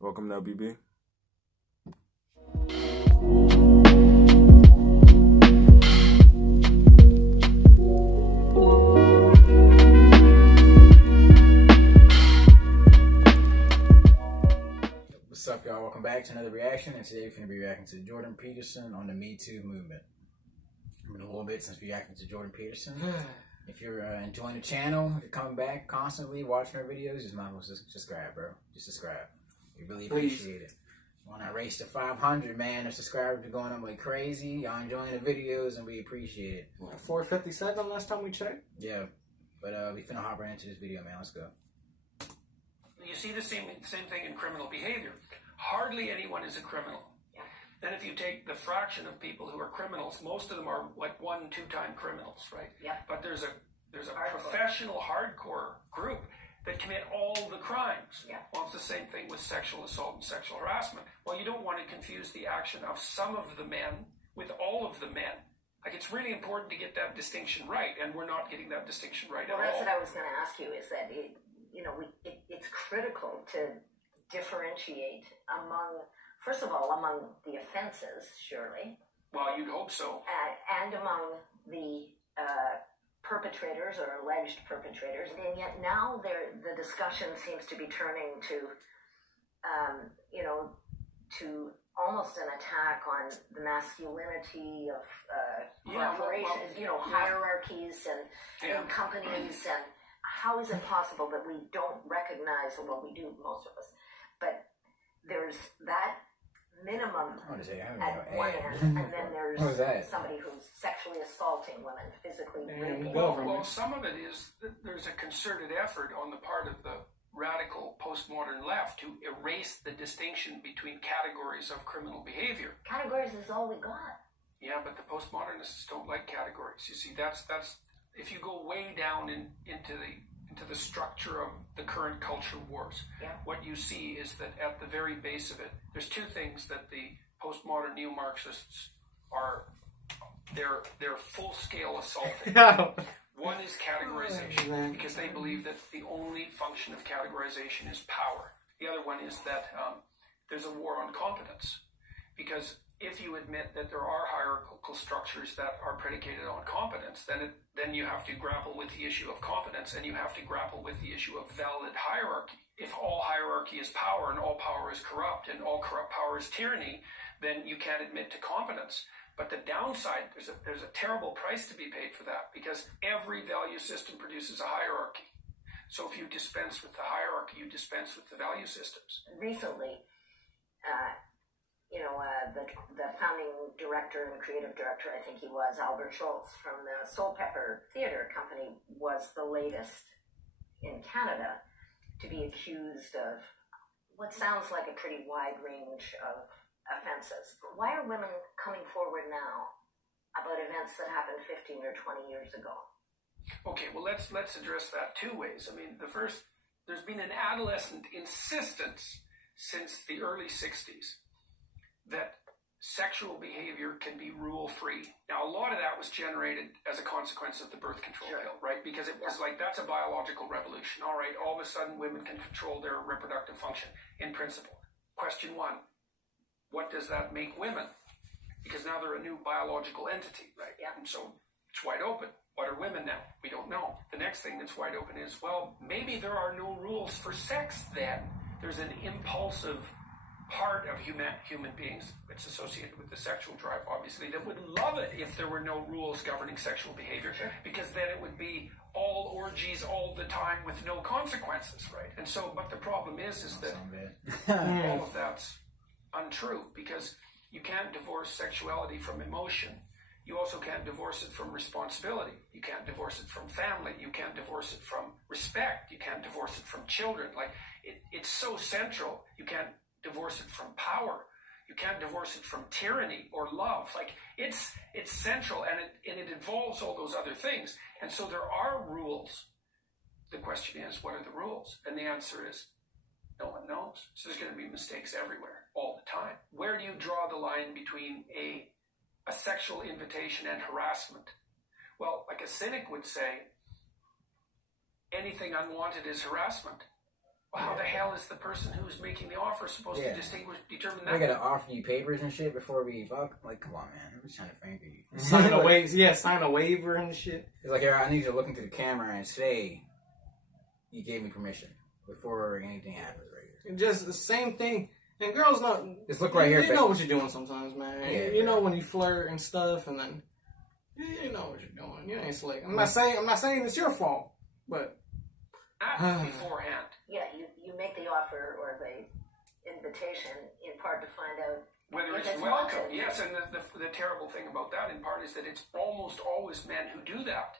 Welcome to LBB. What's up, y'all? Welcome back to another reaction, and today we're going to be reacting to Jordan Peterson on the Me Too movement. It's been a little bit since we reacted to Jordan Peterson. If you're enjoying the channel, if you're coming back constantly watching our videos, just might as well subscribe, bro. Just subscribe. We really appreciate it. We're on that race to 500, man. The subscribers are going up like crazy. Y'all enjoying the videos, and we appreciate it. What, 457 last time we checked? Yeah. But we finna hop right into this video, man. Let's go. You see the same thing in criminal behavior. Hardly anyone is a criminal. Yeah. Then if you take the fraction of people who are criminals, most of them are like 1-2 time criminals, right? Yeah. But there's a professional hardcore group that commit all the crimes. Yeah. Well, it's the same thing with sexual assault and sexual harassment. Well, you don't want to confuse the action of some of the men with all of the men. Like, it's really important to get that distinction right, and we're not getting that distinction right at all. Well, that's what I was going to ask you, is that it's critical to differentiate among, first of all, among the offenses, surely. Well, you'd hope so. And among the perpetrators or alleged perpetrators. And yet now the discussion seems to be turning to, to almost an attack on the masculinity of corporations, hierarchies and companies. And how is it possible that we don't recognize, well, we do, most of us, but there's that minimum at one end, and then there's somebody who's sexually assaulting women, physically raping women. Well, some of it is that there's a concerted effort on the part of the radical postmodern left to erase the distinction between categories of criminal behavior. Categories is all we got. Yeah, but the postmodernists don't like categories. You see, that's if you go way down into the structure of the current culture wars, what you see is that at the very base of it, there's two things that the postmodern neo-Marxists are, they're full-scale assaulting. One is categorization, because they believe that the only function of categorization is power. The other one is that there's a war on competence, because if you admit that there are hierarchical structures that are predicated on competence, then you have to grapple with the issue of competence, and you have to grapple with the issue of valid hierarchy. If all hierarchy is power, and all power is corrupt, and all corrupt power is tyranny, then you can't admit to competence. But the downside, there's a terrible price to be paid for that, because every value system produces a hierarchy. So if you dispense with the hierarchy, you dispense with the value systems. Recently, the founding director and creative director, I think he was, Albert Schultz from the Soul Pepper Theatre Company, was the latest in Canada to be accused of what sounds like a pretty wide range of offenses. Why are women coming forward now about events that happened 15 or 20 years ago? Okay, well, let's address that two ways. I mean, the first, there's been an adolescent insistence since the early 60s that sexual behavior can be rule-free. Now, a lot of that was generated as a consequence of the birth control pill, right? Because it was like, that's a biological revolution. All right, all of a sudden, women can control their reproductive function in principle. Question one, what does that make women? Because now they're a new biological entity, right? Yeah. And so it's wide open. What are women now? We don't know. The next thing that's wide open is, well, maybe there are no rules for sex then. There's an impulsive part of human beings that's associated with the sexual drive, obviously, that would love it if there were no rules governing sexual behavior, because then it would be all orgies all the time with no consequences, right? And so, but the problem is that all of that's untrue, because you can't divorce sexuality from emotion. You also can't divorce it from responsibility. You can't divorce it from family. You can't divorce it from respect. You can't divorce it from children. Like, it's so central. You can't divorce it from power. You can't divorce it from tyranny or love. Like, it's central, and it involves all those other things. And so there are rules. The question is, what are the rules? And the answer is, no one knows. So there's going to be mistakes everywhere, all the time. Where do you draw the line between a sexual invitation and harassment? Well, like a cynic would say, anything unwanted is harassment. Well, how the hell is the person who's making the offer supposed to determine that? I gotta offer you papers and shit before we fuck. Like, come on, man. I'm just trying to frank you. Sign a waiver and shit. It's like, I need you to look into the camera and say you gave me permission before anything happens, right here. Just the same thing. And girls know. Just look right here. You know what you're doing sometimes, man. Yeah, you know when you flirt and stuff, and then you know what you're doing. You ain't slick. I'm not saying it's your fault, but beforehand. Yeah, you make the offer or the invitation in part to find out whether if it's welcome. Yes, and the terrible thing about that in part is that it's almost always men who do that,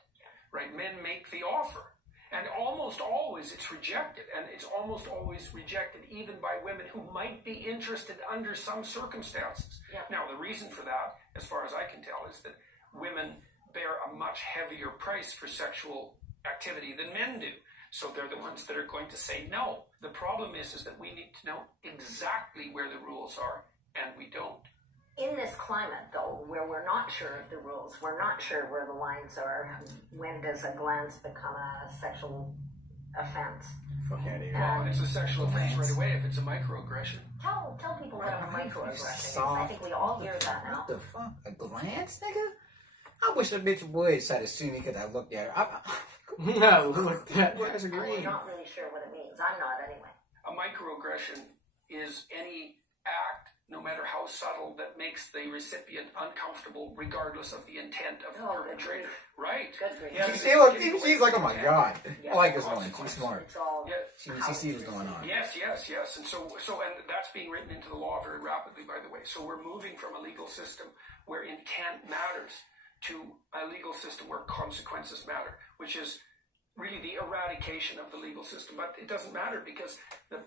right? Men make the offer, and almost always it's rejected, and it's almost always rejected even by women who might be interested under some circumstances. Yeah. Now, the reason for that, as far as I can tell, is that women bear a much heavier price for sexual activity than men do. So they're the ones that are going to say no. The problem is that we need to know exactly where the rules are, and we don't. In this climate, though, where we're not sure of the rules, we're not sure where the lines are, when does a glance become a sexual offense? Fuck out of here. Well, it's a sexual offense right away if it's a microaggression. Tell people what a microaggression is. I think we all hear that now. What the fuck? A glance, nigga? I wish a bitch would try to sue me because I looked at her. No, look, that guy's We're agreeing. not really sure what it means. I'm not, anyway. A microaggression is any act, no matter how subtle, that makes the recipient uncomfortable regardless of the intent of the perpetrator. Right. Good grief. Yeah, she's like, oh my god. Yeah. I like this one. She's smart. It's all She sees what's going on. Yes. And and that's being written into the law very rapidly, by the way. So we're moving from a legal system where intent matters to a legal system where consequences matter, which is really the eradication of the legal system. But it doesn't matter because the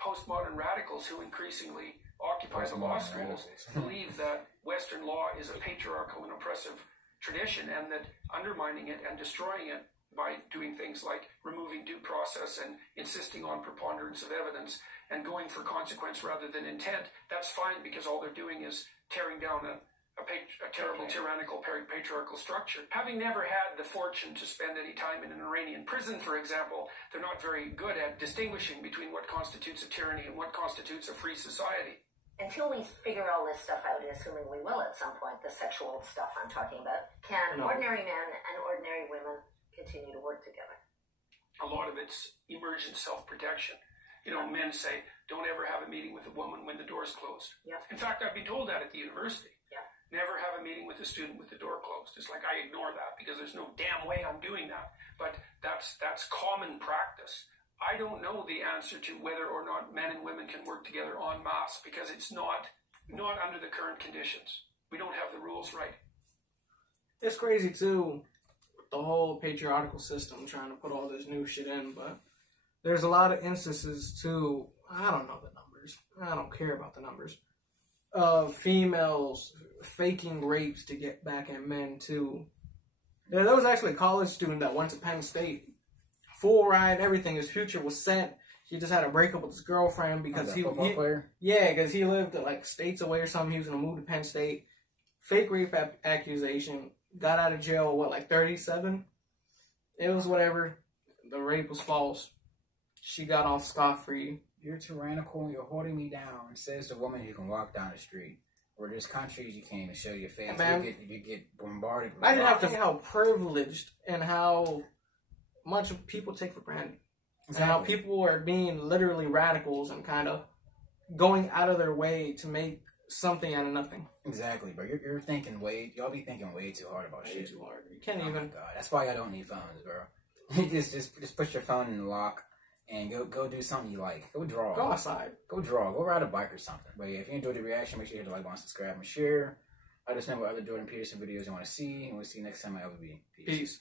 postmodern radicals who increasingly occupy the law schools believe that Western law is a patriarchal and oppressive tradition, and that undermining it and destroying it by doing things like removing due process and insisting on preponderance of evidence and going for consequence rather than intent, that's fine because all they're doing is tearing down a terrible, tyrannical, patriarchal structure. Having never had the fortune to spend any time in an Iranian prison, for example, they're not very good at distinguishing between what constitutes a tyranny and what constitutes a free society. Until we figure all this stuff out, assuming we will at some point, the sexual stuff I'm talking about, can ordinary men and ordinary women continue to work together? A lot of it's emergent self-protection. You know, men say, don't ever have a meeting with a woman when the door's closed. Yeah. In fact, I've been told that at the university. Yeah. Never have a meeting with a student with the door closed. It's like I ignore that because there's no damn way I'm doing that. But that's common practice. I don't know the answer to whether or not men and women can work together en masse because it's not under the current conditions. We don't have the rules right. It's crazy too, the whole patriarchal system trying to put all this new shit in, but there's a lot of instances too, I don't know the numbers, I don't care about the numbers, of females faking rapes to get back at men too. There was actually a college student that went to Penn State, full ride, everything, his future was set. He just had a breakup with his girlfriend because because he lived like states away or something. He was gonna move to Penn State. Fake rape accusation. Got out of jail, what, like 37? It was whatever. The rape was false. She got off scot-free. You're tyrannical, you're holding me down, says the woman who can walk down the street. Where there's countries you can't even show your face. You get bombarded with I didn't have to see how privileged and how much people take for granted. Exactly. And how people are being literally radicals and kind of going out of their way to make something out of nothing. Exactly, bro. You're thinking y'all be thinking way too hard about shit. Too hard. You can't even. My God, that's why I don't need phones, bro. just put your phone in the lock and go do something you like. Go draw. Go outside. Go draw. Go ride a bike or something. But yeah, if you enjoyed the reaction, make sure you hit the like button, subscribe, and share. Let us know what other Jordan Peterson videos you want to see, and we'll see you next time at LB. Peace.